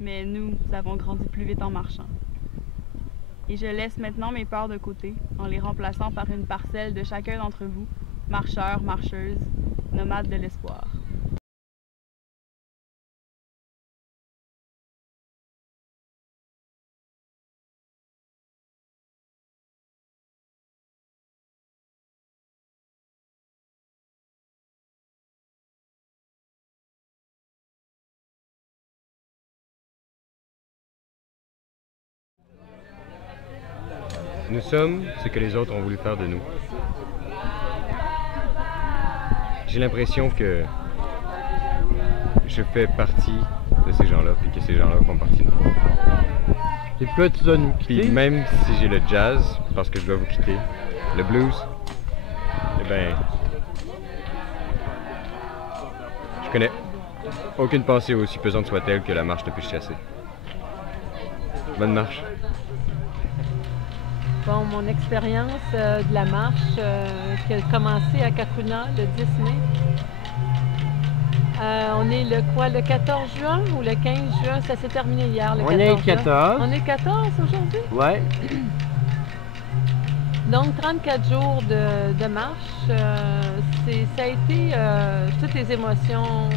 Mais nous avons grandi plus vite en marchant. Et je laisse maintenant mes peurs de côté, en les remplaçant par une parcelle de chacun d'entre vous, marcheurs, marcheuses, nomades de l'espoir. Nous sommes ce que les autres ont voulu faire de nous. J'ai l'impression que je fais partie de ces gens-là, puis que ces gens-là font partie de nous. Et puis tu dois nous quitter. Puis même si j'ai le jazz, parce que je dois vous quitter, le blues, eh ben, je connais aucune pensée aussi pesante soit-elle que la marche ne puisse chasser. Bonne marche. Bon, mon expérience de la marche qui a commencé à Kakuna le 10 mai. On est le 14 juin ou le 15 juin? Ça s'est terminé hier, le 14 juin. On est 14. On est 14 aujourd'hui? Ouais. Donc, 34 jours de marche. Ça a été toutes les émotions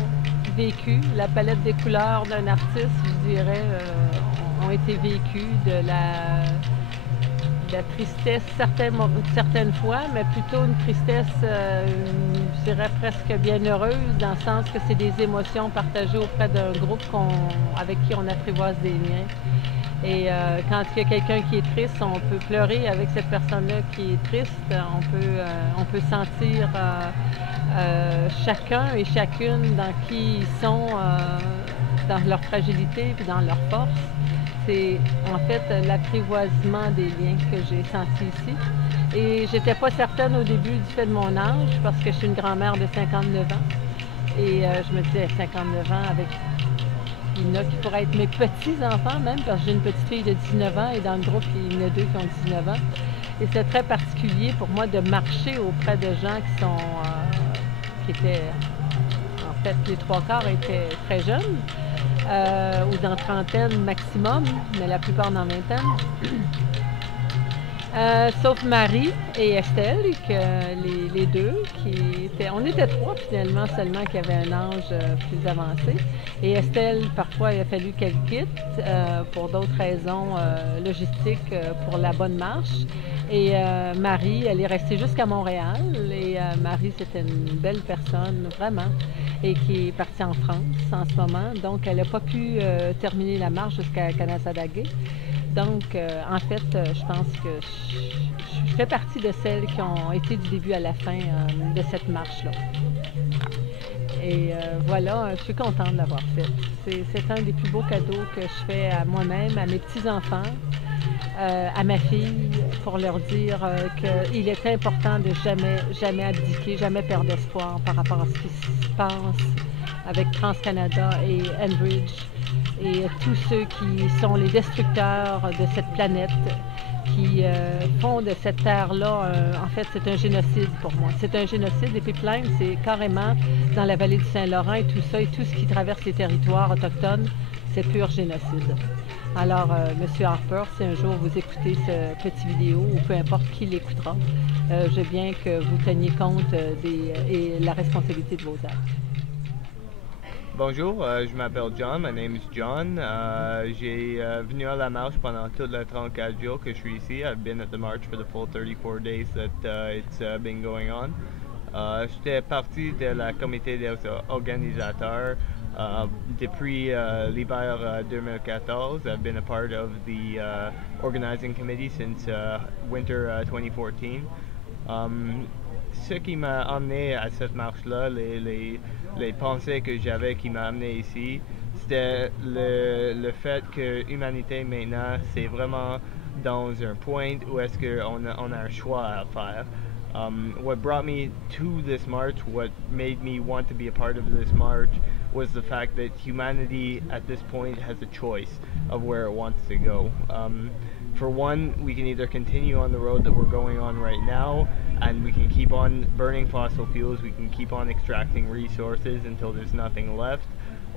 vécues. La palette des couleurs d'un artiste, je dirais, ont été vécues. De la tristesse certaines fois, mais plutôt une tristesse, je dirais presque bienheureuse, dans le sens que c'est des émotions partagées auprès d'un groupe avec qui on apprivoise des liens. Et quand il y a quelqu'un qui est triste, on peut pleurer avec cette personne-là qui est triste. On peut sentir chacun et chacune dans qui ils sont, dans leur fragilité et dans leur force. C'est en fait l'apprivoisement des liens que j'ai senti ici. Et j'étais pas certaine au début du fait de mon âge, parce que je suis une grand-mère de 59 ans. Et je me disais, 59 ans, avec il y en a qui pourraient être mes petits-enfants même, parce que j'ai une petite fille de 19 ans et dans le groupe, il y en a 2 qui ont 19 ans. Et c'est très particulier pour moi de marcher auprès de gens qui étaient, en fait, les 3/4 étaient très jeunes. Ou dans trentaine maximum, mais la plupart dans vingtaine. Sauf Marie et Estelle, les deux, on était 3 finalement seulement qui avaient un âge plus avancé. Et Estelle, parfois, il a fallu qu'elle quitte pour d'autres raisons logistiques pour la bonne marche. Et Marie, elle est restée jusqu'à Montréal. Et Marie, c'était une belle personne, vraiment, et qui est partie en France en ce moment. Donc, elle n'a pas pu terminer la marche jusqu'à Kanassadagé. Donc, en fait, je pense que je fais partie de celles qui ont été du début à la fin de cette marche-là. Et voilà, je suis contente de l'avoir fait. C'est un des plus beaux cadeaux que je fais à moi-même, à mes petits-enfants, à ma fille, pour leur dire qu'il est important de jamais abdiquer, jamais perdre espoir par rapport à ce qui se passe avec TransCanada et Enbridge et tous ceux qui sont les destructeurs de cette planète, qui font de cette terre-là, en fait, c'est un génocide pour moi. C'est un génocide. Les pipelines, c'est carrément dans la vallée du Saint-Laurent et tout ça, et tout ce qui traverse les territoires autochtones, c'est pur génocide. Alors, M. Harper, si un jour vous écoutez ce petit vidéo, ou peu importe qui l'écoutera, je veux bien que vous teniez compte et la responsabilité de vos actes. Bonjour, je m'appelle John, my name is John. J'ai venu à la marche pendant tous les 34 jours que je suis ici. I've been at the march for the full 34 days that it's been going on. J'étais partie de la comité des organisateurs depuis l'hiver 2014. I've been a part of the organizing committee since winter 2014. Ce qui m'a amené à cette marche-là, les pensées que j'avais qui m'ont amené ici, c'était le fait que l'humanité maintenant, c'est vraiment dans un point où est-ce qu'on a un choix à faire. What brought me to this march, what made me want to be a part of this march, was the fact that humanity at this point has a choice of where it wants to go. For one, we can either continue on the road that we're going on right now, and we can keep on burning fossil fuels, we can keep on extracting resources until there's nothing left,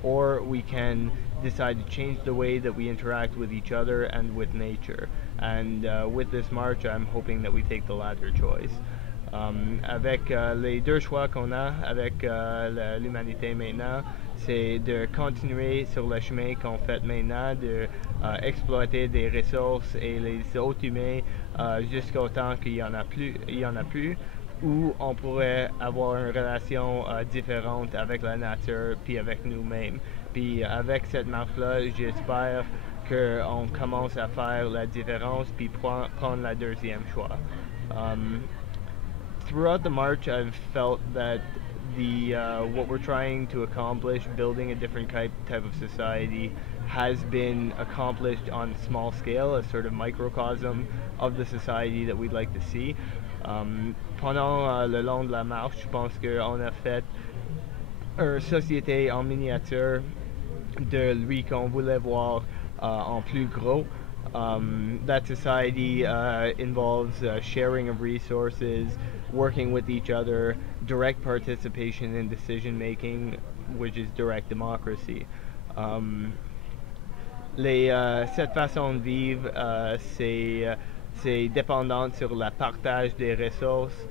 or we can decide to change the way that we interact with each other and with nature. And with this march, I'm hoping that we take the latter choice. Avec les deux choix qu'on a avec l'humanité maintenant, c'est de continuer sur le chemin qu'on fait maintenant, de exploiter des ressources et les autres humains jusqu'au temps qu'il y en a plus, ou on pourrait avoir une relation différente avec la nature puis avec nous-mêmes. Puis avec cette marche-là, j'espère qu'on commence à faire la différence puis prendre la deuxième choix. Throughout the march, I've felt that what we're trying to accomplish, building a different type of society, has been accomplished on a small scale, a sort of microcosm of the society that we'd like to see. Pendant le long de la marche, je pense qu'on a fait une société en miniature de lui qu'on voulait voir en plus gros. That society involves sharing of resources, working with each other, direct participation in decision making, which is direct democracy. Cette façon de vivre, c'est dépendant sur le partage des ressources,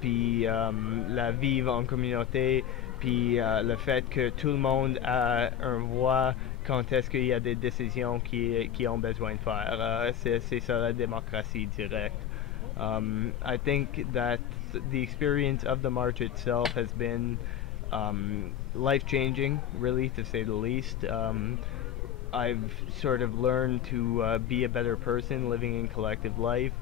puis la vivre en communauté, puis le fait que tout le monde a une voix quand est-ce qu'il y a des décisions qui ont besoin de faire. C'est ça la démocratie directe. I think that the experience of the march itself has been life-changing, really, to say the least. I've sort of learned to be a better person living in collective life,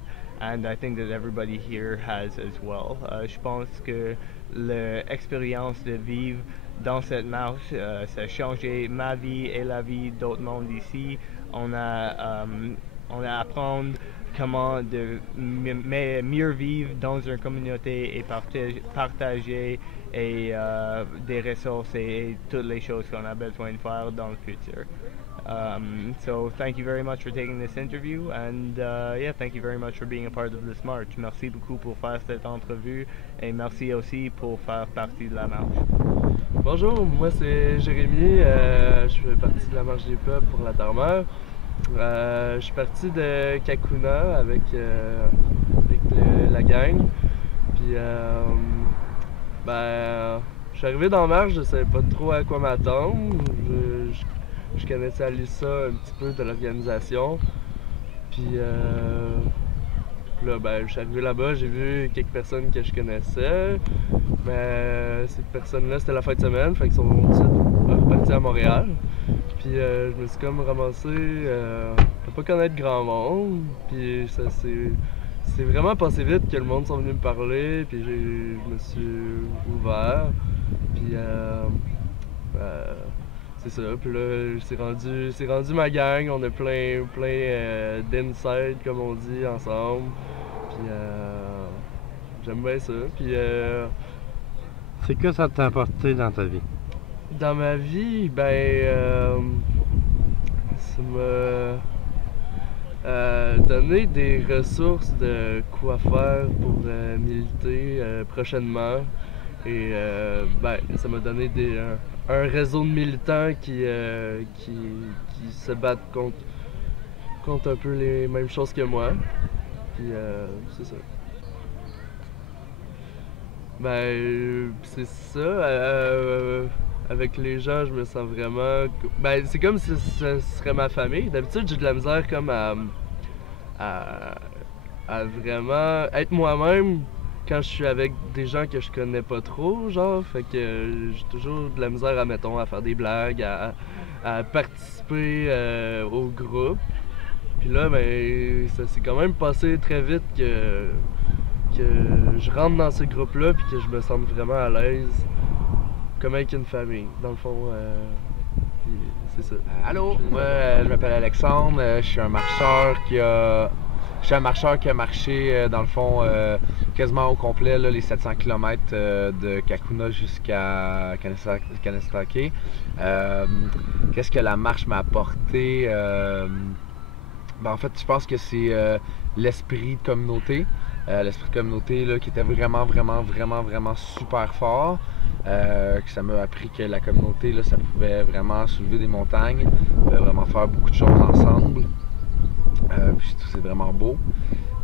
and I think that everybody here has as well. Je pense que l'expérience de vivre dans cette marche, ça a changé ma vie et la vie d'autres mondes ici. On a apprendre comment de mieux vivre dans une communauté et partager et, des ressources et toutes les choses qu'on a besoin de faire dans le futur. So thank you very much for taking this interview, and yeah, thank you very much for being a part of this march. Merci beaucoup pour faire cette entrevue et merci aussi pour faire partie de la marche. Bonjour, moi c'est Jérémy, je fais partie de la marche des peuples pour la Terre-Mère. Je suis parti de Kakuna avec la gang, puis je suis arrivé dans la marche, je savais pas trop à quoi m'attendre. Je connaissais Alissa un petit peu de l'organisation, puis là, je suis arrivé là-bas, j'ai vu quelques personnes que je connaissais, mais ces personnes-là, c'était la fin de semaine, fait qu'ils sont repartis à Montréal. Puis je me suis comme ramassé à pas connaître grand monde, puis ça c'est vraiment passé vite que le monde sont venus me parler, puis je me suis ouvert, puis c'est ça, puis là c'est rendu ma gang, on a plein d'inside comme on dit ensemble, puis j'aime bien ça, puis c'est que ça t'a apporté dans ta vie? Dans ma vie, ça m'a donné des ressources de quoi faire pour militer prochainement. Et ça m'a donné un réseau de militants qui se battent contre un peu les mêmes choses que moi. Puis c'est ça. C'est ça. Avec les gens, je me sens vraiment... c'est comme si ce serait ma famille. D'habitude, j'ai de la misère comme à vraiment être moi-même quand je suis avec des gens que je connais pas trop, genre. Fait que j'ai toujours de la misère à faire des blagues, à participer au groupe. Puis là, ça s'est quand même passé très vite que je rentre dans ce groupe-là puis que je me sente vraiment à l'aise. Comme avec une famille, dans le fond, c'est ça. Allô, moi je m'appelle Alexandre, je suis un marcheur qui a Je suis un marcheur qui a marché, dans le fond, quasiment au complet, là, les 700 km de Kakuna jusqu'à Kanesatake. Qu'est-ce que la marche m'a apporté? En fait, je pense que c'est l'esprit de communauté. L'esprit de communauté là, qui était vraiment super fort. Que ça m'a appris que la communauté, là, ça pouvait vraiment soulever des montagnes, vraiment faire beaucoup de choses ensemble. Puis c'est vraiment beau.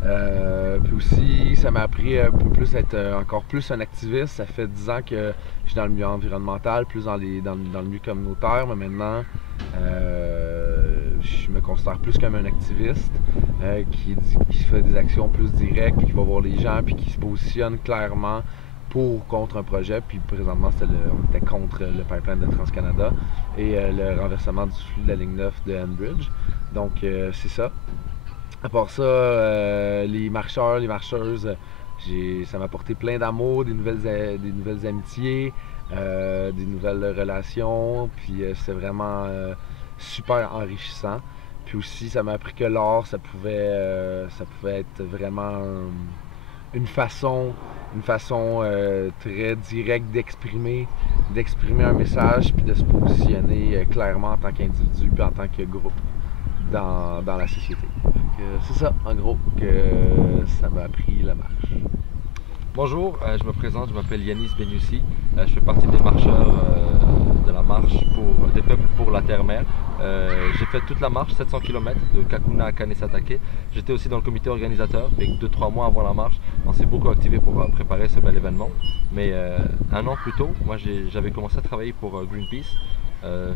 Puis aussi, ça m'a appris un peu plus à être encore plus un activiste. Ça fait 10 ans que je suis dans le milieu environnemental, plus dans le milieu communautaire, mais maintenant, je me considère plus comme un activiste qui fait des actions plus directes, qui va voir les gens, puis qui se positionne clairement contre un projet. Puis présentement, on était contre le pipeline de TransCanada et le renversement du flux de la ligne 9 de Enbridge. Donc, c'est ça. À part ça, les marcheurs, les marcheuses, ça m'a apporté plein d'amour, des nouvelles amitiés, des nouvelles relations, puis c'est vraiment super enrichissant. Puis aussi, ça m'a appris que l'art, ça pouvait être vraiment une façon très directe d'exprimer un message, puis de se positionner clairement en tant qu'individu, puis en tant que groupe dans la société. C'est ça, en gros, que ça m'a appris la marche. Bonjour, je me présente, je m'appelle Yanis Benyoussi. Je fais partie des marcheurs de la marche des peuples pour la terre-mère. J'ai fait toute la marche, 700 km de Kakuna à Kanesatake. J'étais aussi dans le comité organisateur et 2-3 mois avant la marche, on s'est beaucoup activé pour préparer ce bel événement. Mais un an plus tôt, moi j'avais commencé à travailler pour Greenpeace.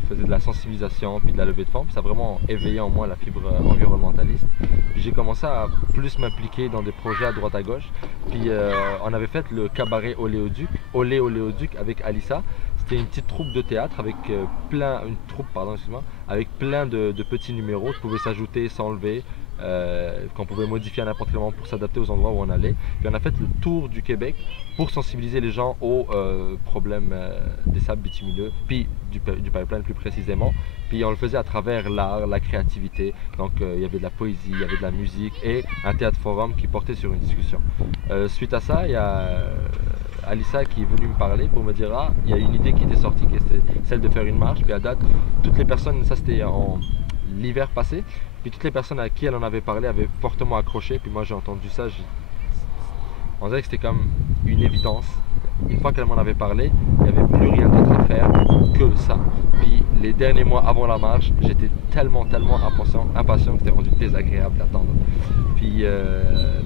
Faisais de la sensibilisation puis de la levée de fonds, puis ça a vraiment éveillé en moi la fibre environnementaliste. Puis j'ai commencé à plus m'impliquer dans des projets à droite à gauche. Puis on avait fait le cabaret Olé Oléoduc avec Alissa. C'était une petite troupe de théâtre avec avec plein de petits numéros qui pouvaient s'ajouter, s'enlever, qu'on pouvait modifier à n'importe quel moment pour s'adapter aux endroits où on allait. Puis on a fait le tour du Québec pour sensibiliser les gens aux problèmes des sables bitumineux, puis du pipeline plus précisément. Puis on le faisait à travers l'art, la créativité. Donc il y avait de la poésie, il y avait de la musique et un théâtre forum qui portait sur une discussion. Suite à ça, il y a Alissa qui est venue me parler pour me dire « Ah, il y a une idée qui était sortie, qui était celle de faire une marche. » Puis à date, toutes les personnes, ça c'était en l'hiver passé, puis toutes les personnes à qui elle en avait parlé avaient fortement accroché. Puis moi j'ai entendu ça, on dirait que c'était comme une évidence. Une fois qu'elle m'en avait parlé, il n'y avait plus rien d'autre à faire que ça. Puis les derniers mois avant la marche, j'étais tellement impatient que c'était rendu désagréable d'attendre. Puis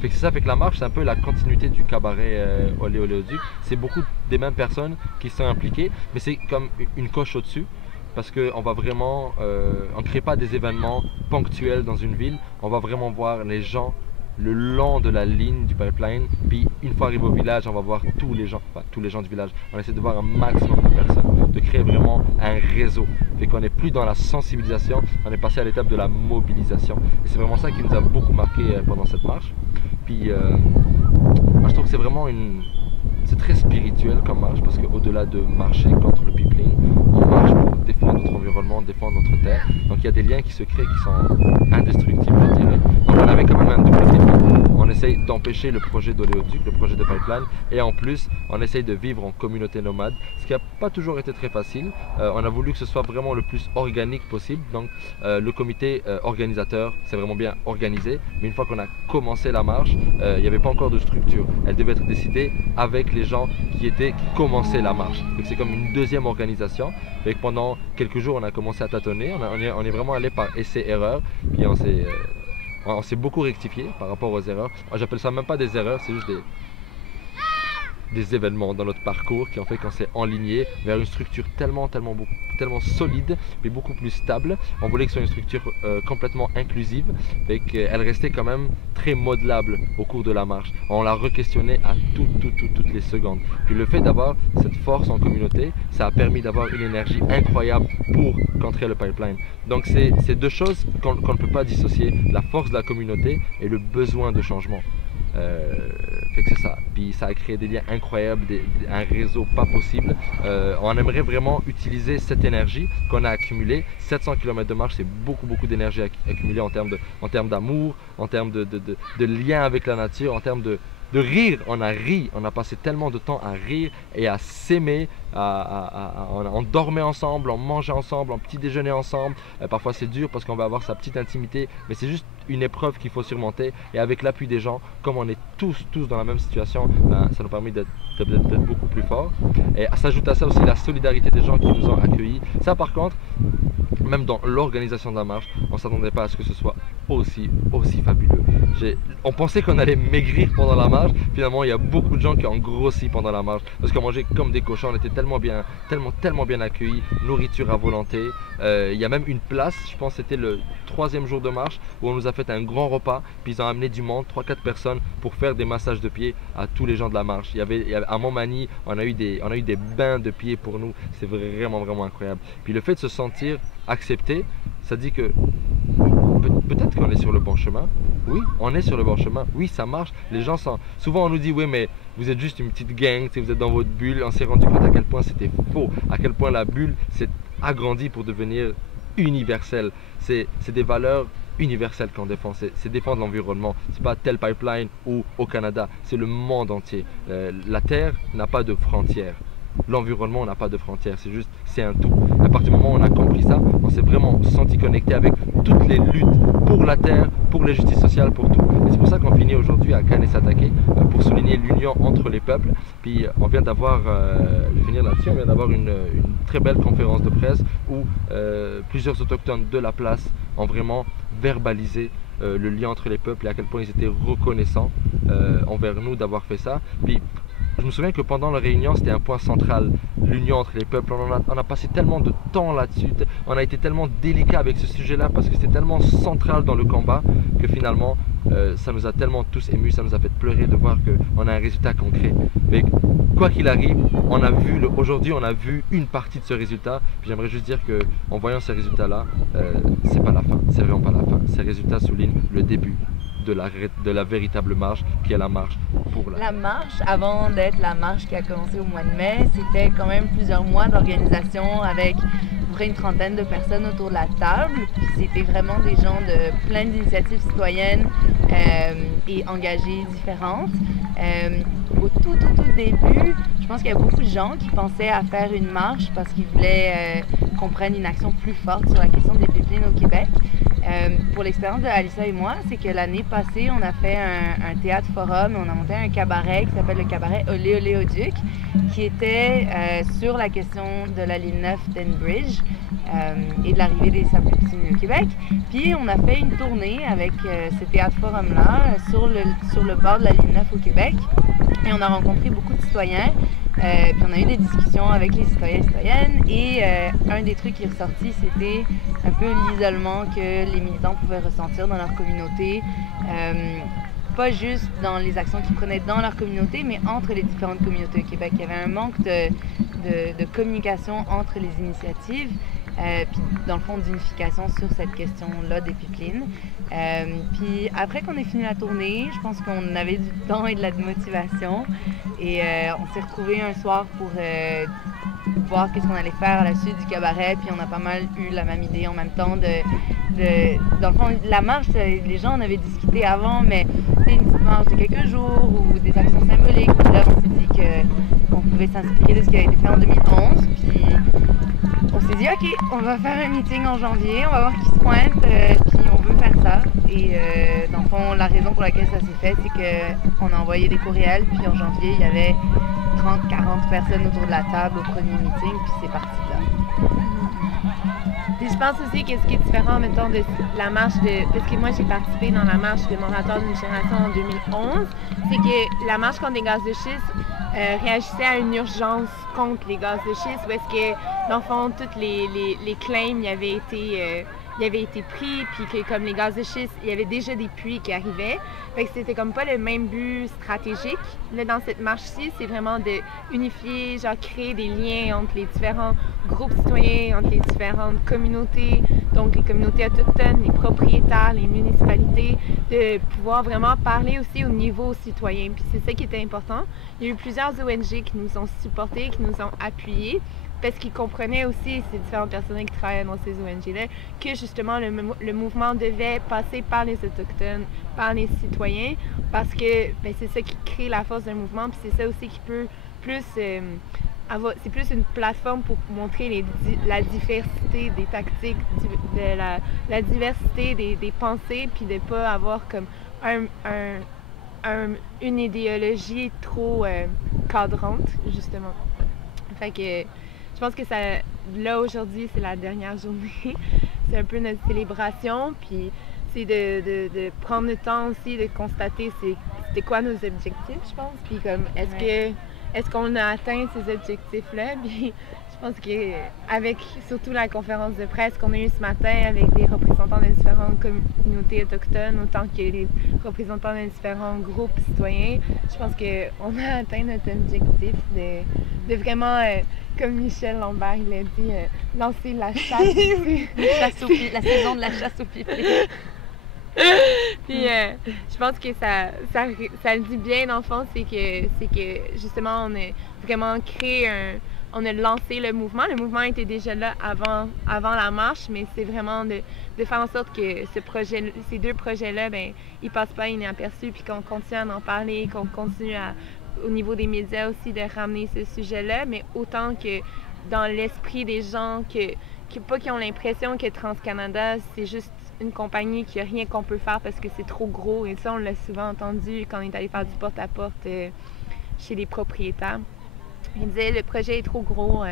fait que c'est ça, fait que la marche c'est un peu la continuité du cabaret Olé Oléoduc. C'est beaucoup des mêmes personnes qui sont impliquées, mais c'est comme une coche au-dessus. Parce qu'on va vraiment, on ne crée pas des événements ponctuels dans une ville, on va vraiment voir les gens le long de la ligne du pipeline, puis une fois arrivé au village, on va voir tous les gens du village. On essaie de voir un maximum de personnes, de créer vraiment un réseau. Fait qu'on n'est plus dans la sensibilisation, on est passé à l'étape de la mobilisation. Et c'est vraiment ça qui nous a beaucoup marqué pendant cette marche. Puis moi je trouve que c'est vraiment c'est très spirituel comme marche, parce qu'au-delà de marcher contre le pipeline, on marche pour défendre notre environnement, défendre notre terre. Donc il y a des liens qui se créent qui sont indestructibles, je dirais. Donc on avait quand même un double défi. On essaye d'empêcher le projet d'oléoduc, le projet de pipeline, et en plus on essaye de vivre en communauté nomade, ce qui n'a pas toujours été très facile. On a voulu que ce soit vraiment le plus organique possible. Donc le comité organisateur s'est vraiment bien organisé, mais une fois qu'on a commencé la marche, il n'y avait pas encore de structure. Elle devait être décidée avec les gens qui commençaient la marche. Donc c'est comme une deuxième organisation. Et pendant quelques jours, on a commencé à tâtonner. On est vraiment allé par essai-erreur. Puis on s'est beaucoup rectifié par rapport aux erreurs. J'appelle ça même pas des erreurs, c'est juste des événements dans notre parcours qui ont fait qu'on s'est enligné vers une structure tellement solide, mais beaucoup plus stable. On voulait que ce soit une structure complètement inclusive, et qu'elle restait quand même très modelable au cours de la marche. On l'a re-questionnée à toutes les secondes. Puis le fait d'avoir cette force en communauté, ça a permis d'avoir une énergie incroyable pour contrer le pipeline. Donc c'est deux choses qu'on ne peut pas dissocier, la force de la communauté et le besoin de changement. Fait que c'est ça. Puis ça a créé des liens incroyables, un réseau pas possible. On aimerait vraiment utiliser cette énergie qu'on a accumulée. 700 km de marche, c'est beaucoup d'énergie accumulée en termes d'amour, en termes de lien avec la nature, en termes de rire. On a ri, on a passé tellement de temps à rire et à s'aimer, on dormait ensemble, on mangeait ensemble, on petit déjeunait ensemble. Parfois c'est dur parce qu'on va avoir sa petite intimité, mais c'est juste une épreuve qu'il faut surmonter. Et avec l'appui des gens, comme on est tous dans la même situation, ça nous permet d'être beaucoup plus forts. Et s'ajoute à ça aussi la solidarité des gens qui nous ont accueillis. Ça par contre, même dans l'organisation de la marche, on ne s'attendait pas à ce que ce soit aussi fabuleux. On pensait qu'on allait maigrir pendant la marche, finalement il y a beaucoup de gens qui ont grossi pendant la marche parce qu'on mangeait comme des cochons, on était tellement bien accueillis, nourriture à volonté. Il y a même une place, je pense que c'était le 3e jour de marche, où on nous a fait un grand repas, puis ils ont amené du monde, 3-4 personnes pour faire des massages de pieds à tous les gens de la marche. Il y avait à Montmagny, on a eu des bains de pieds pour nous, c'est vraiment incroyable. Puis le fait de se sentir accepté, ça dit que peut-être qu'on est sur le bon chemin. Oui, on est sur le bon chemin. Oui, ça marche. Les gens sont... Souvent, on nous dit, oui, mais vous êtes juste une petite gang, vous êtes dans votre bulle. On s'est rendu compte à quel point c'était faux, à quel point la bulle s'est agrandie pour devenir universelle. C'est des valeurs universelles qu'on défend. C'est défendre l'environnement. C'est pas tel pipeline ou au Canada. C'est le monde entier. La Terre n'a pas de frontières. L'environnement n'a pas de frontières, c'est un tout. À partir du moment où on a compris ça, on s'est vraiment senti connecté avec toutes les luttes pour la terre, pour la justice sociale, pour tout. Et c'est pour ça qu'on finit aujourd'hui à Kanesatake pour souligner l'union entre les peuples. Puis on vient d'avoir, je vais finir là-dessus, on vient d'avoir une très belle conférence de presse où plusieurs autochtones de la place ont vraiment verbalisé le lien entre les peuples et à quel point ils étaient reconnaissants envers nous d'avoir fait ça. Puis je me souviens que pendant la réunion, c'était un point central, l'union entre les peuples. On a passé tellement de temps là-dessus, on a été tellement délicat avec ce sujet-là parce que c'était tellement central dans le combat que finalement, ça nous a tellement tous émus, ça nous a fait pleurer de voir qu'on a un résultat concret. Mais quoi qu'il arrive, aujourd'hui, on a vu une partie de ce résultat. Puis j'aimerais juste dire qu'en voyant ces résultats-là, c'est pas la fin, c'est vraiment pas la fin. Ces résultats soulignent le début de la véritable marche qui est la marche pour la marche, avant d'être la marche qui a commencé au mois de mai, c'était quand même plusieurs mois d'organisation avec à peu près une trentaine de personnes autour de la table. C'était vraiment des gens de plein d'initiatives citoyennes et engagées différentes. Au tout début, je pense qu'il y a beaucoup de gens qui pensaient à faire une marche parce qu'ils voulaient qu'on prenne une action plus forte sur la question des pipelines au Québec. Pour l'expérience de Alissa et moi, c'est que l'année passée, on a fait un théâtre forum, on a monté un cabaret qui s'appelle le cabaret Olé Olé au Duc, qui était sur la question de la ligne 9 d'Enbridge et de l'arrivée des sables-petits au Québec. Puis on a fait une tournée avec ce théâtre forum-là sur le bord de la ligne 9 au Québec et on a rencontré beaucoup de citoyens. Puis on a eu des discussions avec les citoyens et citoyennes et un des trucs qui est ressorti, c'était un peu l'isolement que les militants pouvaient ressentir dans leur communauté, pas juste dans les actions qu'ils prenaient dans leur communauté, mais entre les différentes communautés au Québec. Il y avait un manque de communication entre les initiatives, puis dans le fond d'unification sur cette question-là des pipelines. Puis après qu'on ait fini la tournée, je pense qu'on avait du temps et de la motivation et on s'est retrouvés un soir pour voir qu'est-ce qu'on allait faire à la suite du cabaret, puis on a pas mal eu la même idée en même temps dans le fond, la marche, les gens en avaient discuté avant, mais c'était une petite marche de quelques jours ou des actions symboliques. Puis là, on s'est dit qu'on pouvait s'inspirer de ce qui a été fait en 2011, puis on s'est dit, OK, on va faire un meeting en janvier, on va voir qui se pointe, puis on veut faire ça. Et dans le fond, la raison pour laquelle ça s'est fait, c'est qu'on a envoyé des courriels, puis en janvier, il y avait 30-40 personnes autour de la table au premier meeting, puis c'est parti de là. Puis je pense aussi que ce qui est différent, mettons, de la marche parce que moi j'ai participé dans la marche de Moratoire d'une génération en 2011, c'est que la marche contre les gaz de schiste réagissait à une urgence contre les gaz de schiste, où est-ce que, dans le fond, tous les claims y avaient été pris, puis que comme les gaz de schiste, il y avait déjà des puits qui arrivaient. Fait que c'était comme pas le même but stratégique. Là, dans cette marche-ci, c'est vraiment de unifier, genre créer des liens entre les différents groupes citoyens, entre les différentes communautés. donc les communautés autochtones, les propriétaires, les municipalités, de pouvoir vraiment parler aussi au niveau citoyen. Puis c'est ça qui était important. Il y a eu plusieurs ONG qui nous ont supportés, qui nous ont appuyés, parce qu'ils comprenaient aussi, ces différentes personnes qui travaillaient dans ces ONG-là, que justement le mouvement devait passer par les Autochtones, par les citoyens, parce que ben, c'est ça qui crée la force d'un mouvement, puis c'est ça aussi qui peut plus c'est plus une plateforme pour montrer la diversité des tactiques, la diversité des pensées, puis de ne pas avoir comme une idéologie trop cadrante, justement. Fait que je pense que ça, là aujourd'hui, c'est la dernière journée. C'est un peu notre célébration, puis c'est de prendre le temps aussi de constater c'était quoi nos objectifs, je pense, puis comme est-ce qu'on a atteint ces objectifs-là? Puis je pense qu'avec surtout la conférence de presse qu'on a eue ce matin avec des représentants de différentes communautés autochtones, autant que les représentants de différents groupes citoyens, je pense qu'on a atteint notre objectif de vraiment, comme Michel Lambert l'a dit, lancer la chasse. La saison de la chasse au pipi. Puis je pense que ça le dit bien dans le fond, c'est que justement on a vraiment créé on a lancé le mouvement. Le mouvement était déjà là avant la marche, mais c'est vraiment de faire en sorte que ces deux projets-là, ben, ils passent pas inaperçus, puis qu'on continue à en parler, qu'on continue au niveau des médias aussi de ramener ce sujet-là, mais autant que dans l'esprit des gens qui ont l'impression que TransCanada, c'est juste une compagnie qui n'a rien qu'on peut faire parce que c'est trop gros. Et ça, on l'a souvent entendu quand on est allé faire du porte-à-porte chez les propriétaires. Ils disaient le projet est trop gros,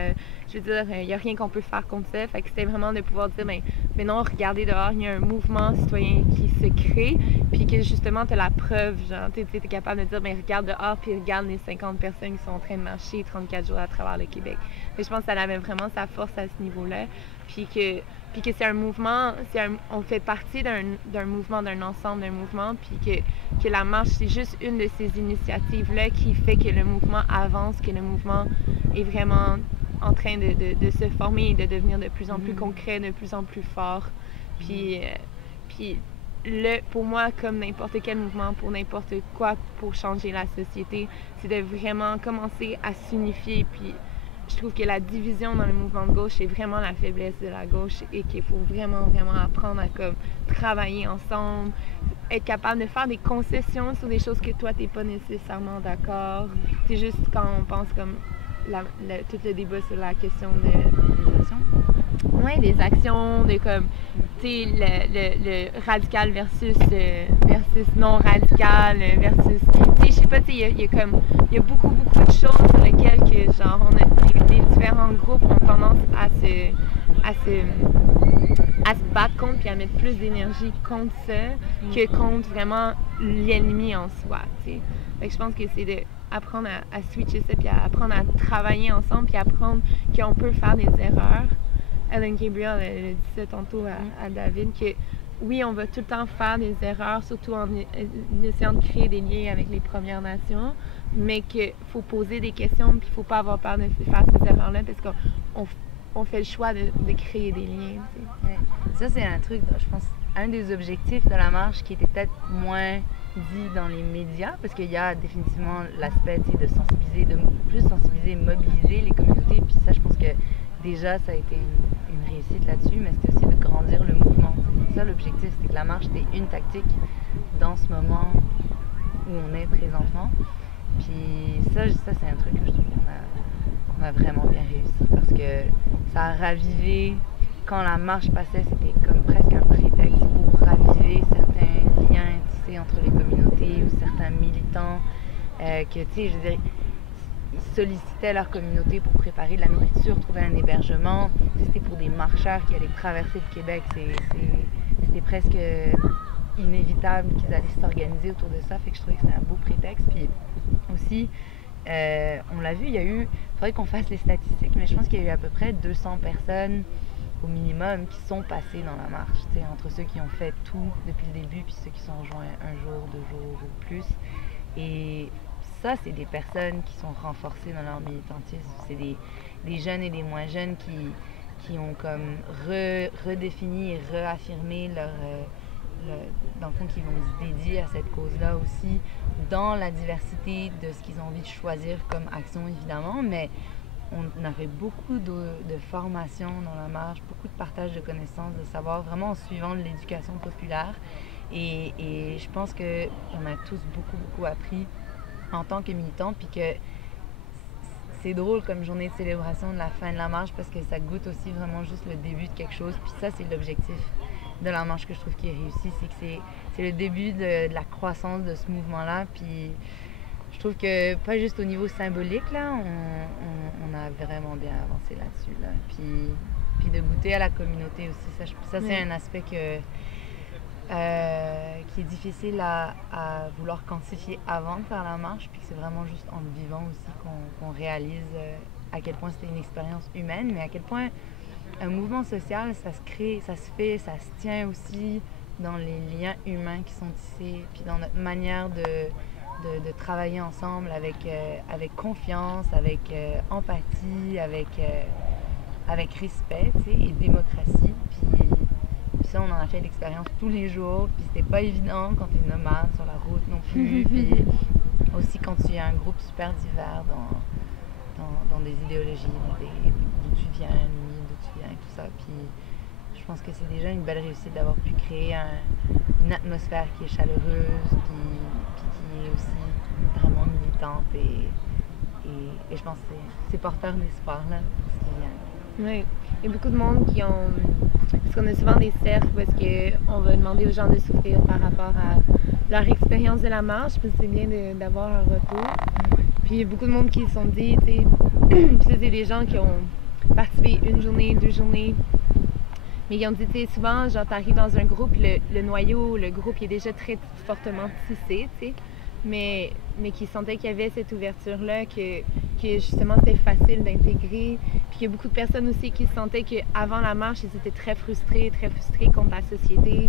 je veux dire, il n'y a rien qu'on peut faire contre ça. Fait que c'était vraiment de pouvoir dire, mais non, regardez dehors, il y a un mouvement citoyen qui se crée, puis que justement, tu as la preuve, genre, tu es capable de dire, regarde dehors, puis regarde les 50 personnes qui sont en train de marcher 34 jours à travers le Québec. Et je pense que ça avait vraiment sa force à ce niveau-là, puis que c'est un mouvement, on fait partie d'un mouvement, d'un ensemble, d'un mouvement, puis que la marche, c'est juste une de ces initiatives-là qui fait que le mouvement avance, que le mouvement est vraiment en train de se former et de devenir de plus en plus concret, de plus en plus fort. Puis pour moi, comme n'importe quel mouvement, pour n'importe quoi, pour changer la société, c'est de vraiment commencer à s'unifier, puis je trouve que la division dans le mouvement de gauche est vraiment la faiblesse de la gauche et qu'il faut vraiment, vraiment apprendre à comme, travailler ensemble, être capable de faire des concessions sur des choses que toi, t'es pas nécessairement d'accord. C'est juste quand on pense comme tout le débat sur la question des actions. Oui, des actions, de comme, tu sais, le radical versus non radical, versus, tu sais, je sais pas, tu sais, il y a beaucoup de choses sur lesquelles que, genre, les différents groupes ont tendance à se battre contre puis à mettre plus d'énergie contre ça que contre vraiment l'ennemi en soi, tu sais. Fait que je pense que c'est d'apprendre à switcher ça puis à apprendre à travailler ensemble puis apprendre qu'on peut faire des erreurs. Ellen Gabriel a dit ça tantôt à David, que oui, on va tout le temps faire des erreurs, surtout en essayant de créer des liens avec les Premières Nations, mais qu'il faut poser des questions puis il ne faut pas avoir peur de faire ces erreurs-là parce qu'on fait le choix de créer des liens. Ouais. Ça, c'est un truc, je pense, un des objectifs de la marche qui était peut-être moins dit dans les médias, parce qu'il y a définitivement l'aspect de sensibiliser, de plus sensibiliser, mobiliser les communautés, puis ça, je pense que déjà, ça a été une réussite là-dessus, mais c'était aussi de grandir le mouvement. C'est ça l'objectif, c'est que la marche, c'était une tactique dans ce moment où on est présentement. Puis ça c'est un truc que je trouve qu'on a vraiment bien réussi, parce que ça a ravivé, quand la marche passait, c'était comme presque un prétexte pour raviver certains liens tissés entre les communautés ou certains militants que, tu sais, je veux dire, ils sollicitaient leur communauté pour préparer de la nourriture, trouver un hébergement. C'était pour des marcheurs qui allaient traverser le Québec. C'était presque inévitable qu'ils allaient s'organiser autour de ça. Fait que je trouvais que c'était un beau prétexte. Puis aussi, on l'a vu, il faudrait qu'on fasse les statistiques, mais je pense qu'il y a eu à peu près 200 personnes au minimum qui sont passées dans la marche, entre ceux qui ont fait tout depuis le début puis ceux qui sont rejoints un jour, 2 jours ou plus. Et ça, c'est des personnes qui sont renforcées dans leur militantisme. C'est des jeunes et des moins jeunes qui ont comme redéfini et réaffirmé dans le fond, qui vont se dédier à cette cause-là aussi, dans la diversité de ce qu'ils ont envie de choisir comme action, évidemment, mais on a fait beaucoup de formations dans la marche, beaucoup de partage de connaissances, de savoir, vraiment en suivant l'éducation populaire. Et je pense qu'on a tous beaucoup appris en tant que militants, puis que c'est drôle comme journée de célébration de la fin de la marche parce que ça goûte aussi vraiment juste le début de quelque chose. Puis ça, c'est l'objectif de la marche que je trouve qui est réussi, c'est que c'est le début de la croissance de ce mouvement-là. Puis je trouve que, pas juste au niveau symbolique, là, on a vraiment bien avancé là-dessus. Là. Puis de goûter à la communauté aussi, ça c'est un aspect qui est difficile à vouloir quantifier avant de faire la marche, puis que c'est vraiment juste en le vivant aussi qu'on réalise à quel point c'était une expérience humaine, mais à quel point un mouvement social, ça se crée, ça se fait, ça se tient aussi dans les liens humains qui sont tissés, puis dans notre manière de travailler ensemble avec confiance, avec empathie, avec respect, tu sais, et démocratie. Puis ça, on en a fait l'expérience tous les jours, puis c'était pas évident quand t'es nomade sur la route non plus, puis aussi quand tu es un groupe super divers dans des idéologies, d'où tu viens, d'où tu viens, et tout ça. Puis je pense que c'est déjà une belle réussite d'avoir pu créer une atmosphère qui est chaleureuse, puis qui est aussi vraiment militante, et je pense que c'est porteur d'espoir, là, ce qui vient. Oui, il y a beaucoup de monde qui ont... Parce qu'on a souvent des cercles parce qu'on va demander aux gens de souffrir par rapport à leur expérience de la marche, parce que c'est bien d'avoir un retour. Puis il y a beaucoup de monde qui se sont dit, tu sais, c'est des gens qui ont participé 1 journée, 2 journées, mais ils ont dit, tu sais, souvent, genre, t'arrives dans un groupe, le noyau, le groupe, il est déjà très fortement tissé, tu sais, mais qui sentaient qu'il y avait cette ouverture-là, que justement c'était facile d'intégrer, puis qu'il y a beaucoup de personnes aussi qui sentaient qu'avant la marche, ils étaient très frustrés contre la société,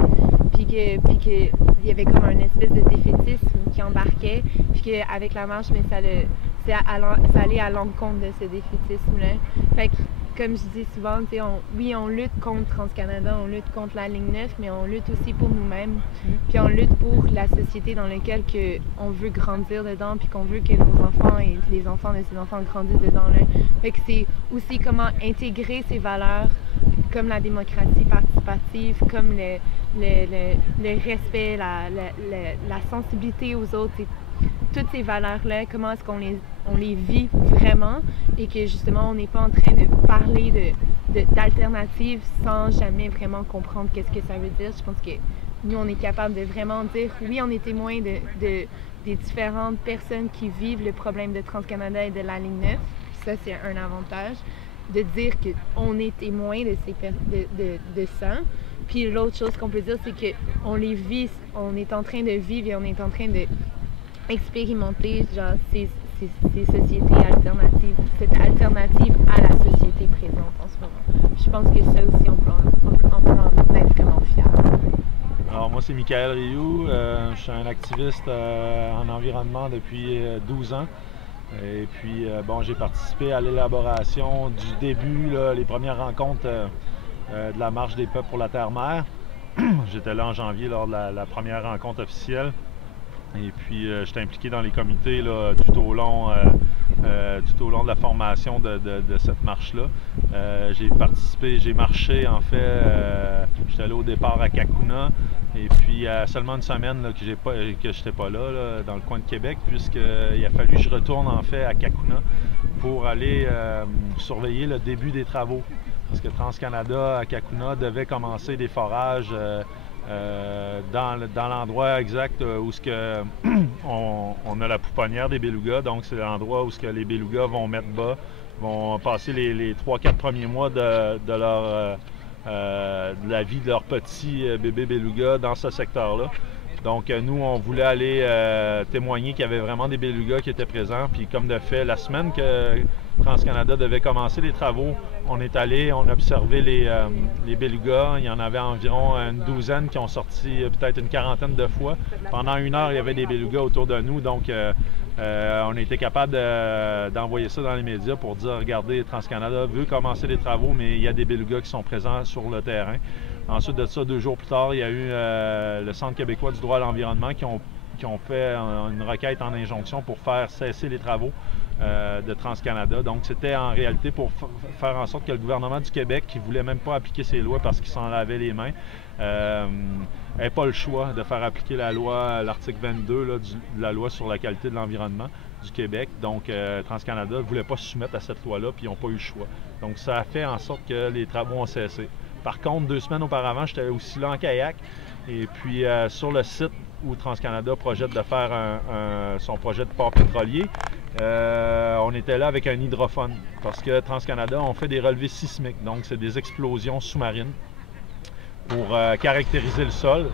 puis qu'il y avait comme un espèce de défaitisme qui embarquait, puis qu'avec la marche, mais ça allait à l'encontre de ce défaitisme-là. Fait que, comme je dis souvent, on lutte contre TransCanada, on lutte contre la ligne 9, mais on lutte aussi pour nous-mêmes. Puis on lutte pour la société dans laquelle on veut grandir dedans, puis qu'on veut que nos enfants et les enfants de ces enfants grandissent dedans. Là. Fait que c'est aussi comment intégrer ces valeurs, comme la démocratie participative, comme le respect, la sensibilité aux autres. Toutes ces valeurs-là, comment est-ce qu'on les vit vraiment, et que justement on n'est pas en train de parler d'alternatives sans jamais vraiment comprendre qu'est-ce que ça veut dire. Je pense que nous, on est capable de vraiment dire, oui, on est témoin des différentes personnes qui vivent le problème de TransCanada et de la ligne 9, ça c'est un avantage, de dire qu'on est témoin de ça. Puis l'autre chose qu'on peut dire, c'est qu'on les vit, on est en train de vivre et on est en train de expérimenter genre ces sociétés alternatives, cette alternative à la société présente en ce moment. Je pense que ça aussi, on peut en être vraiment fiers. Alors moi c'est Michael Rioux, je suis un activiste en environnement depuis 12 ans. Et puis bon, j'ai participé à l'élaboration du début, là, les premières rencontres de la Marche des peuples pour la Terre-Mère. J'étais là en janvier lors de la première rencontre officielle. Et puis, j'étais impliqué dans les comités là, tout au long de la formation de cette marche-là. J'ai participé, j'ai marché en fait, j'étais allé au départ à Cacouna, et puis seulement une semaine là, que je n'étais pas là, dans le coin de Québec, puisqu'il a fallu que je retourne en fait à Cacouna pour aller surveiller le début des travaux. Parce que TransCanada à Cacouna devait commencer des forages dans l'endroit exact où on a la pouponnière des belugas, donc c'est l'endroit où les belugas vont mettre bas, vont passer les 3-4 premiers mois de la vie de leurs petits bébés belugas dans ce secteur-là. Donc nous, on voulait aller témoigner qu'il y avait vraiment des belugas qui étaient présents, puis comme de fait, la semaine que TransCanada devait commencer les travaux, on est allé, on a observé les belugas. Il y en avait environ une douzaine qui ont sorti peut-être une quarantaine de fois. Pendant 1 heure, il y avait des belugas autour de nous, donc On a été capable d'envoyer ça dans les médias pour dire, regardez, TransCanada veut commencer les travaux, mais il y a des belugas qui sont présents sur le terrain. Ensuite de ça, 2 jours plus tard, il y a eu le Centre québécois du droit à l'environnement qui ont fait une requête en injonction pour faire cesser les travaux de TransCanada. Donc, c'était en réalité pour faire en sorte que le gouvernement du Québec, qui ne voulait même pas appliquer ses lois parce qu'il s'en lavait les mains, n'ait pas le choix de faire appliquer la loi, l'article 22 là, de la loi sur la qualité de l'environnement du Québec. Donc, TransCanada ne voulait pas se soumettre à cette loi-là, puis ils n'ont pas eu le choix. Donc, ça a fait en sorte que les travaux ont cessé. Par contre, 2 semaines auparavant, j'étais aussi là en kayak. Et puis, sur le site où TransCanada projette de faire son projet de port pétrolier, on était là avec un hydrophone parce que TransCanada ont fait des relevés sismiques. Donc, c'est des explosions sous-marines pour caractériser le sol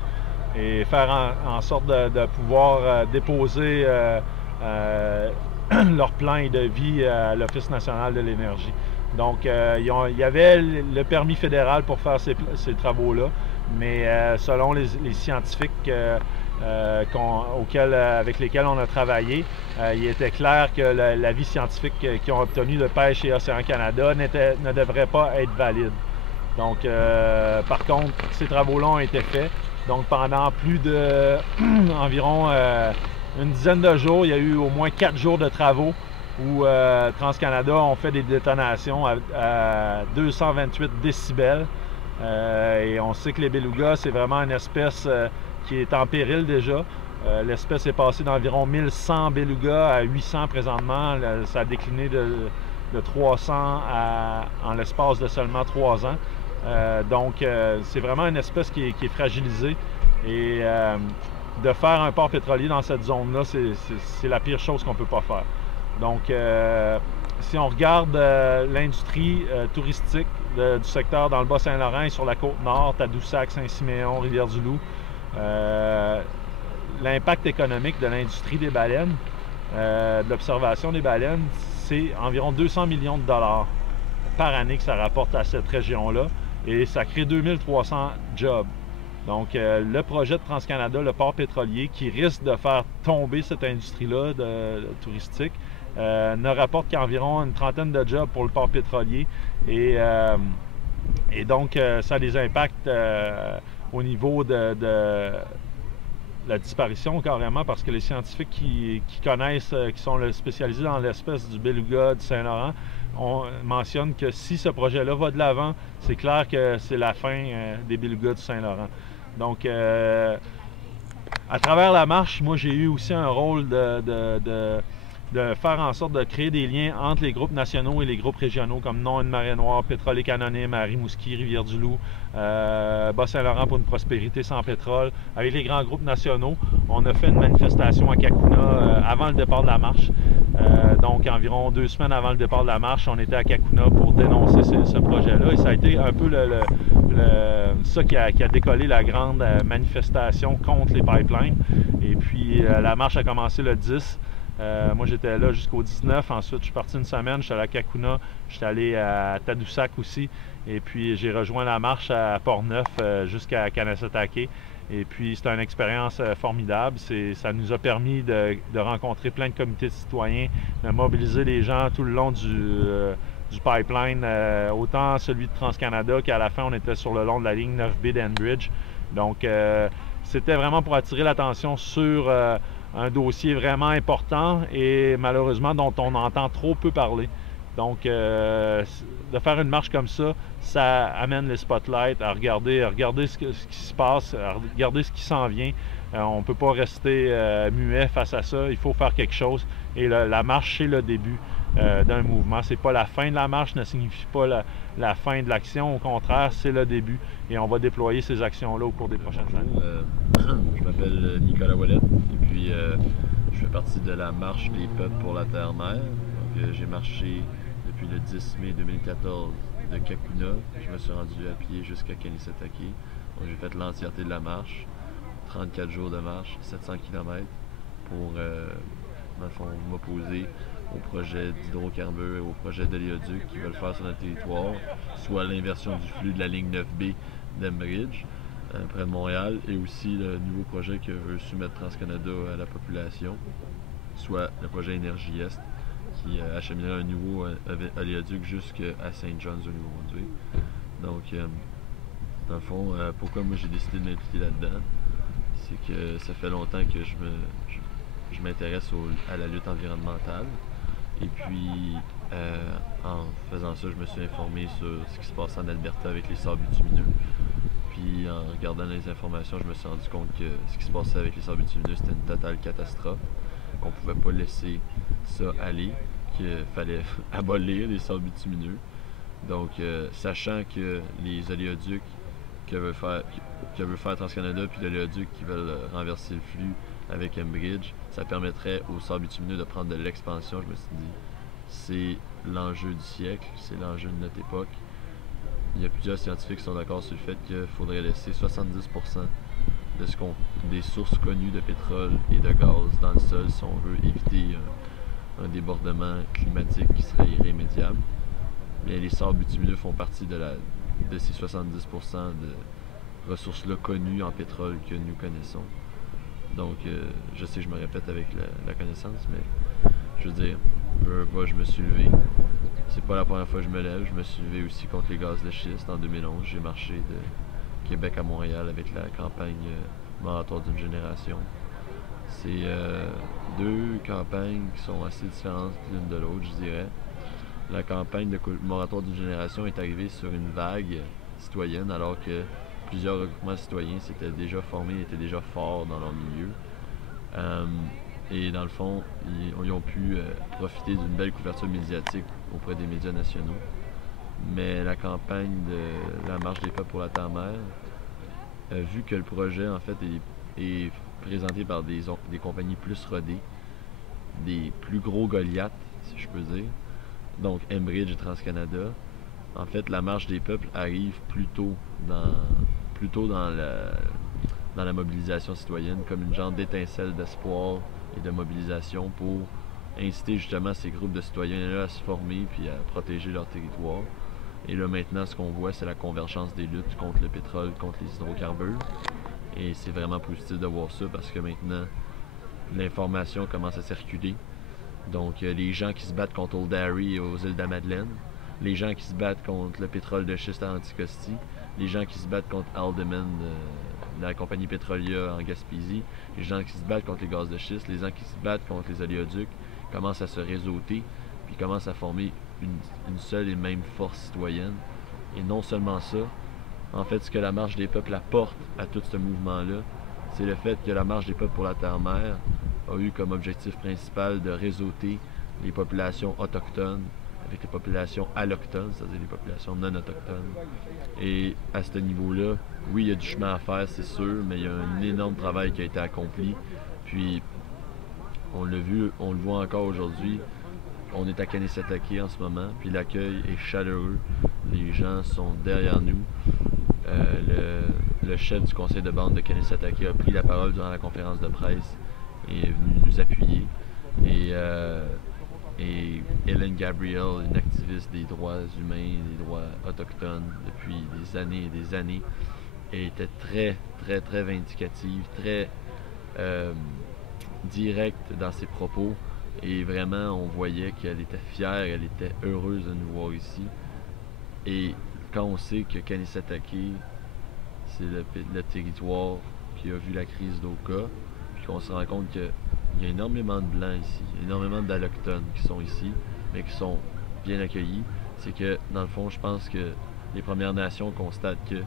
et faire en sorte de pouvoir déposer leur plan de vie à l'Office national de l'énergie. Donc, il y avait le permis fédéral pour faire ces travaux-là, mais selon les scientifiques avec lesquels on a travaillé, il était clair que l'avis scientifique qu'ils ont obtenu de Pêche et Océan Canada ne devrait pas être valide. Donc, par contre, ces travaux-là ont été faits. Donc, pendant plus de environ une dizaine de jours, il y a eu au moins 4 jours de travaux où TransCanada ont fait des détonations à 228 décibels. Et on sait que les belugas, c'est vraiment une espèce qui est en péril déjà. L'espèce est passée d'environ 1100 belugas à 800 présentement. Ça a décliné de 300 en l'espace de seulement 3 ans. Donc, c'est vraiment une espèce qui est fragilisée. Et de faire un port pétrolier dans cette zone-là, c'est la pire chose qu'on ne peut pas faire. Donc, si on regarde l'industrie touristique du secteur dans le Bas-Saint-Laurent et sur la Côte-Nord, Tadoussac, Saint-Siméon, Rivière-du-Loup, l'impact économique de l'industrie des baleines, de l'observation des baleines, c'est environ 200 millions de dollars par année que ça rapporte à cette région-là et ça crée 2300 jobs. Donc, le projet de TransCanada, le port pétrolier, qui risque de faire tomber cette industrie-là touristique, ne rapporte qu'environ une trentaine de jobs pour le port pétrolier. Et donc, ça a des impacts au niveau de la disparition carrément, parce que les scientifiques qui connaissent, qui sont spécialisés dans l'espèce du beluga du Saint-Laurent, mentionnent que si ce projet-là va de l'avant, c'est clair que c'est la fin des belugas du Saint-Laurent. Donc, à travers la marche, moi j'ai eu aussi un rôle de faire en sorte de créer des liens entre les groupes nationaux et les groupes régionaux, comme Non une marée noire, Pétrolique anonyme à Rimouski, Rivière-du-Loup, Bas-Saint-Laurent pour une prospérité sans pétrole. Avec les grands groupes nationaux, on a fait une manifestation à Cacouna avant le départ de la marche. Donc, environ 2 semaines avant le départ de la marche, on était à Cacouna pour dénoncer ce projet-là. Et ça a été un peu ça qui a décollé la grande manifestation contre les pipelines. Et puis, la marche a commencé le 10. Moi, j'étais là jusqu'au 19. Ensuite, je suis parti une semaine. Je suis allé à Cacouna. Je suis allé à Tadoussac aussi. Et puis, j'ai rejoint la marche à Port-Neuf jusqu'à Kanesatake. Et puis, c'était une expérience formidable. Ça nous a permis de rencontrer plein de comités de citoyens, de mobiliser les gens tout le long du pipeline, autant celui de TransCanada qu'à la fin, on était sur le long de la ligne 9B d'Enbridge. Donc, c'était vraiment pour attirer l'attention sur un dossier vraiment important et malheureusement dont on entend trop peu parler. Donc, de faire une marche comme ça, ça amène les spotlights à regarder ce qui se passe, à regarder ce qui s'en vient. On ne peut pas rester muet face à ça, il faut faire quelque chose. Et la marche, c'est le début d'un mouvement. C'est pas la fin de la marche, ne signifie pas la fin de l'action. Au contraire, c'est le début. Et on va déployer ces actions-là au cours des prochaines années. Je m'appelle Nicolas Ouellette et puis je fais partie de la marche des peuples pour la Terre-Mère. Donc j'ai marché depuis le 10 mai 2014 de Cacouna. Je me suis rendu à pied jusqu'à Kanesatake. Donc j'ai fait l'entièreté de la marche, 34 jours de marche, 700 km pour, dans le fond, m'opposer au projet d'hydrocarbures et au projet d'oléoduc qu'ils veulent faire sur notre territoire, soit l'inversion du flux de la ligne 9B d'Enbridge, près de Montréal, et aussi le nouveau projet que veut soumettre TransCanada à la population. soit le projet Énergie Est, qui acheminerait un nouveau oléoduc jusqu'à St. John's au Nouveau-Brunswick. Donc, dans le fond, pourquoi moi j'ai décidé de m'impliquer là-dedans, c'est que ça fait longtemps que je m'intéresse à la lutte environnementale. Et puis, en faisant ça, je me suis informé sur ce qui se passe en Alberta avec les sables bitumineux. Puis, en regardant les informations, je me suis rendu compte que ce qui se passait avec les sables bitumineux, c'était une totale catastrophe. On ne pouvait pas laisser ça aller, qu'il fallait abolir les sables bitumineux. Donc, sachant que les oléoducs que veut faire TransCanada, puis l'oléoduc qui veulent renverser le flux avec Enbridge, ça permettrait aux sables bitumineux de prendre de l'expansion. Je me suis dit, c'est l'enjeu du siècle, c'est l'enjeu de notre époque. Il y a plusieurs scientifiques qui sont d'accord sur le fait qu'il faudrait laisser 70% des sources connues de pétrole et de gaz dans le sol si on veut éviter un débordement climatique qui serait irrémédiable. Mais les sables bitumineux font partie de ces 70% de ressources-là connues en pétrole que nous connaissons. Donc, je sais que je me répète avec la connaissance, mais je veux dire, je me suis levé. C'est pas la première fois que je me lève. Je me suis levé aussi contre les gaz de schiste en 2011. J'ai marché de Québec à Montréal avec la campagne Moratoire d'une génération. C'est deux campagnes qui sont assez différentes l'une de l'autre, je dirais. La campagne de Moratoire d'une génération est arrivée sur une vague citoyenne, alors que plusieurs regroupements citoyens s'étaient déjà formés, étaient déjà forts dans leur milieu. Et dans le fond, ils ont pu profiter d'une belle couverture médiatique auprès des médias nationaux. Mais la campagne de la Marche des peuples pour la Terre-Mère, vu que le projet en fait est présenté par des compagnies plus rodées, des plus gros Goliaths, si je peux dire, donc Enbridge et TransCanada, en fait la Marche des peuples arrive plutôt dans la mobilisation citoyenne, comme une genre d'étincelle d'espoir et de mobilisation pour inciter justement ces groupes de citoyens-là à se former puis à protéger leur territoire. Et là maintenant, ce qu'on voit, c'est la convergence des luttes contre le pétrole, contre les hydrocarbures. Et c'est vraiment positif de voir ça parce que maintenant, l'information commence à circuler. Donc, les gens qui se battent contre Old Harry aux îles de la Madeleine, les gens qui se battent contre le pétrole de schiste à Anticosti, les gens qui se battent contre Alderman, la compagnie pétrolière en Gaspésie, les gens qui se battent contre les gaz de schiste, les gens qui se battent contre les oléoducs, commencent à se réseauter, puis commencent à former une seule et même force citoyenne. Et non seulement ça, en fait, ce que la Marche des peuples apporte à tout ce mouvement-là, c'est le fait que la Marche des peuples pour la Terre-Mère a eu comme objectif principal de réseauter les populations autochtones avec les populations allochtones, c'est-à-dire les populations non autochtones. Et à ce niveau-là, oui, il y a du chemin à faire, c'est sûr, mais il y a un énorme travail qui a été accompli. Puis, on l'a vu, on le voit encore aujourd'hui. On est à Kanesatake en ce moment, puis l'accueil est chaleureux. Les gens sont derrière nous. Le chef du conseil de bande de Kanesatake a pris la parole durant la conférence de presse et est venu nous appuyer. Et Hélène Gabriel, une activiste des droits humains, des droits autochtones depuis des années et des années, était très, très, très vindicative, très directe dans ses propos. Et vraiment, on voyait qu'elle était fière, elle était heureuse de nous voir ici. Et quand on sait que Kanesatake, c'est le territoire qui a vu la crise d'Oka, puis qu'on se rend compte qu'il y a énormément de Blancs ici, énormément d'Allochtones qui sont ici, mais qui sont bien accueillis, c'est que, dans le fond, je pense que les Premières Nations constatent qu'il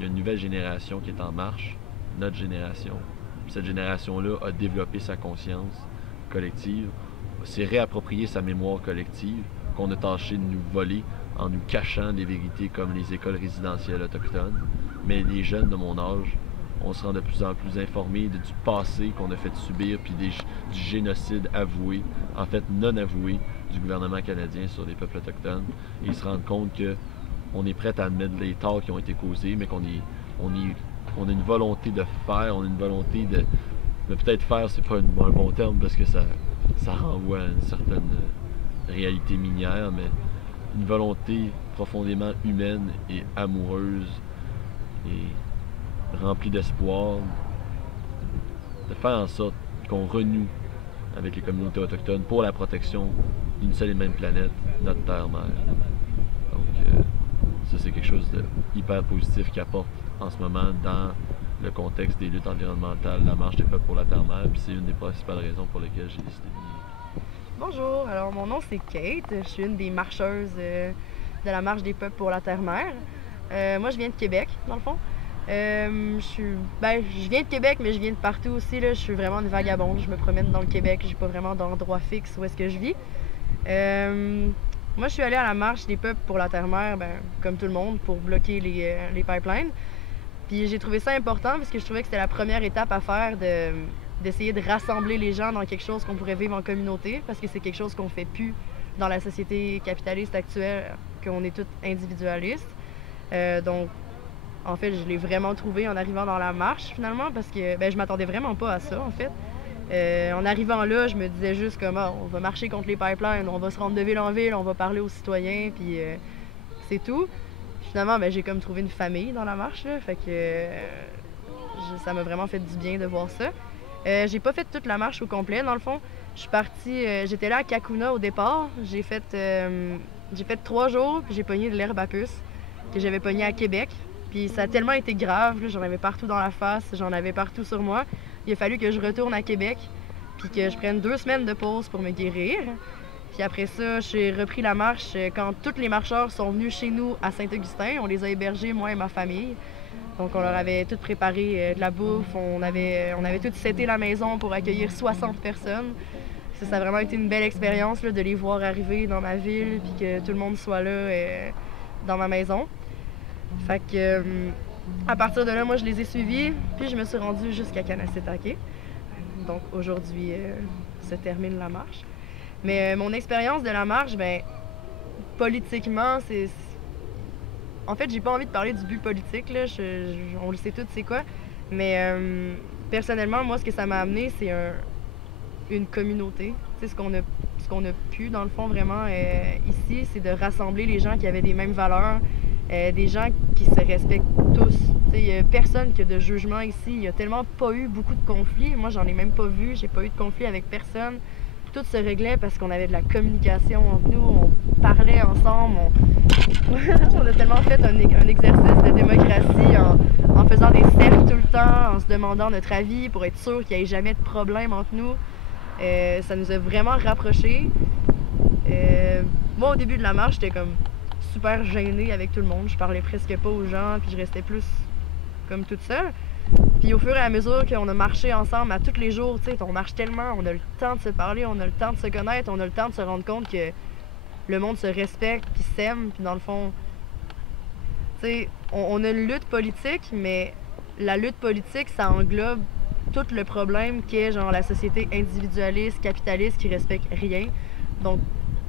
y a une nouvelle génération qui est en marche, notre génération. Puis cette génération-là a développé sa conscience collective, s'est réapproprié sa mémoire collective, qu'on a tâché de nous voler en nous cachant des vérités comme les écoles résidentielles autochtones. Mais les jeunes de mon âge, on se rend de plus en plus informés du passé qu'on a fait subir, puis du génocide avoué, en fait non avoué, du gouvernement canadien sur les peuples autochtones. Et ils se rendent compte qu'on est prêt à admettre les torts qui ont été causés, mais qu'on a une volonté de faire, on a une volonté de peut-être faire, c'est pas un bon terme parce que ça renvoie à une certaine réalité minière, mais une volonté profondément humaine et amoureuse et remplie d'espoir, de faire en sorte qu'on renoue avec les communautés autochtones pour la protection d'une seule et même planète, notre Terre-Mère. Donc ça c'est quelque chose de hyper positif qui apporte en ce moment dans le contexte des luttes environnementales, la marche des peuples pour la Terre-Mère, puis c'est une des principales raisons pour lesquelles j'ai décidé de venir. Bonjour, alors mon nom c'est Kate, je suis une des marcheuses de la marche des peuples pour la Terre-Mère. Moi je viens de Québec dans le fond. Je viens de Québec mais je viens de partout aussi, là. Je suis vraiment une vagabonde, je me promène dans le Québec, j'ai pas vraiment d'endroit fixe où est-ce que je vis. Moi je suis allée à la marche des peuples pour la Terre-Mère, comme tout le monde, pour bloquer les pipelines. Puis j'ai trouvé ça important parce que je trouvais que c'était la première étape à faire d'essayer de rassembler les gens dans quelque chose qu'on pourrait vivre en communauté, parce que c'est quelque chose qu'on fait plus dans la société capitaliste actuelle, qu'on est tous individualistes. Donc, en fait, je l'ai vraiment trouvé en arrivant dans la marche, finalement, parce que je m'attendais vraiment pas à ça, en fait. En arrivant là, je me disais juste comme on va marcher contre les pipelines, on va se rendre de ville en ville, on va parler aux citoyens, puis c'est tout. Finalement, j'ai comme trouvé une famille dans la marche, là, fait que ça m'a vraiment fait du bien de voir ça. J'ai pas fait toute la marche au complet, dans le fond. Je suis partie, j'étais là à Kakuna au départ. J'ai fait 3 jours, puis j'ai pogné de l'herbe à puce que j'avais pogné à Québec. Puis ça a tellement été grave, j'en avais partout dans la face, j'en avais partout sur moi. Il a fallu que je retourne à Québec, puis que je prenne 2 semaines de pause pour me guérir. Puis après ça, j'ai repris la marche quand tous les marcheurs sont venus chez nous à Saint-Augustin. On les a hébergés, moi et ma famille. Donc on leur avait tout préparé de la bouffe, on avait tout seté la maison pour accueillir 60 personnes. Ça a vraiment été une belle expérience là, de les voir arriver dans ma ville, puis que tout le monde soit là dans ma maison. Fait que à partir de là, moi je les ai suivis, puis je me suis rendue jusqu'à Kanessetake. Donc aujourd'hui se termine la marche. Mais mon expérience de la marche, politiquement, c'est... En fait, j'ai pas envie de parler du but politique, là. On le sait tous c'est quoi. Mais personnellement, moi, ce que ça m'a amené, c'est une communauté. Tu sais, ce qu'on a pu, dans le fond, vraiment, ici, c'est de rassembler les gens qui avaient des mêmes valeurs, des gens qui se respectent tous. Il n'y a personne qui a de jugement ici. Il n'y a tellement pas eu beaucoup de conflits. Moi, j'en ai même pas vu. J'ai pas eu de conflit avec personne. Tout se réglait parce qu'on avait de la communication entre nous, on parlait ensemble, on a tellement fait un exercice de démocratie en faisant des cercles tout le temps, en se demandant notre avis pour être sûr qu'il n'y ait jamais de problème entre nous. Ça nous a vraiment rapprochés. Moi, au début de la marche, j'étais comme super gênée avec tout le monde, je parlais presque pas aux gens, puis je restais plus comme toute seule. Puis au fur et à mesure qu'on a marché ensemble à tous les jours, tu sais, on marche tellement, on a le temps de se parler, on a le temps de se connaître, on a le temps de se rendre compte que le monde se respecte, puis s'aime, puis dans le fond, tu sais, on a une lutte politique, mais la lutte politique, ça englobe tout le problème qu'est genre la société individualiste, capitaliste, qui respecte rien. Donc,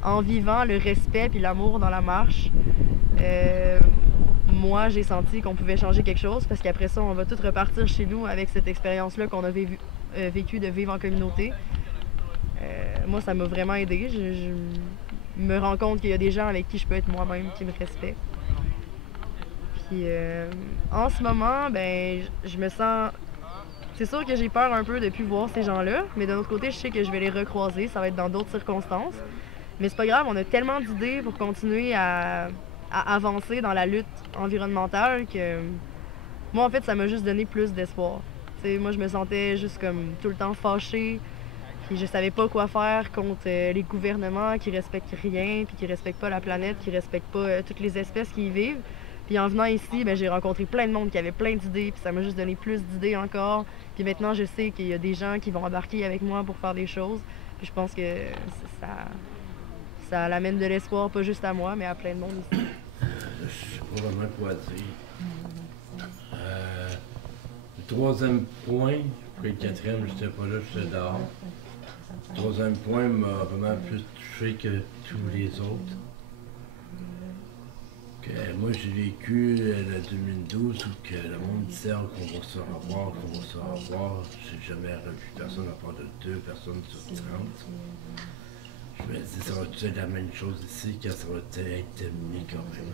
en vivant le respect puis l'amour dans la marche, moi, j'ai senti qu'on pouvait changer quelque chose parce qu'après ça, on va tout repartir chez nous avec cette expérience-là qu'on a vécu de vivre en communauté. Moi, ça m'a vraiment aidé. Je me rends compte qu'il y a des gens avec qui je peux être moi-même, qui me respectent. Puis, en ce moment, je me sens... C'est sûr que j'ai peur un peu de plus voir ces gens-là, mais d'un autre côté, je sais que je vais les recroiser. Ça va être dans d'autres circonstances. Mais c'est pas grave, on a tellement d'idées pour continuer à avancer dans la lutte environnementale que moi en fait ça m'a juste donné plus d'espoir. Moi je me sentais juste comme tout le temps fâchée, puis je savais pas quoi faire contre les gouvernements qui respectent rien, puis qui respectent pas la planète, qui respectent pas toutes les espèces qui y vivent. Puis en venant ici, j'ai rencontré plein de monde qui avait plein d'idées, puis ça m'a juste donné plus d'idées encore. Puis maintenant je sais qu'il y a des gens qui vont embarquer avec moi pour faire des choses. Puis je pense que ça l'amène de l'espoir, pas juste à moi, mais à plein de monde ici. Je sais pas vraiment quoi dire. Le 3e point, puis le 4e, j'étais pas là, j'étais dehors. Le 3e point m'a vraiment plus touché que tous les autres. Moi, j'ai vécu le 2012 où que le monde disait qu'on va se revoir, qu'on va se revoir. J'ai jamais revu personne à part de 2 personnes sur 30. Je me dis, ça va être la même chose ici, quand ça va être terminé quand même.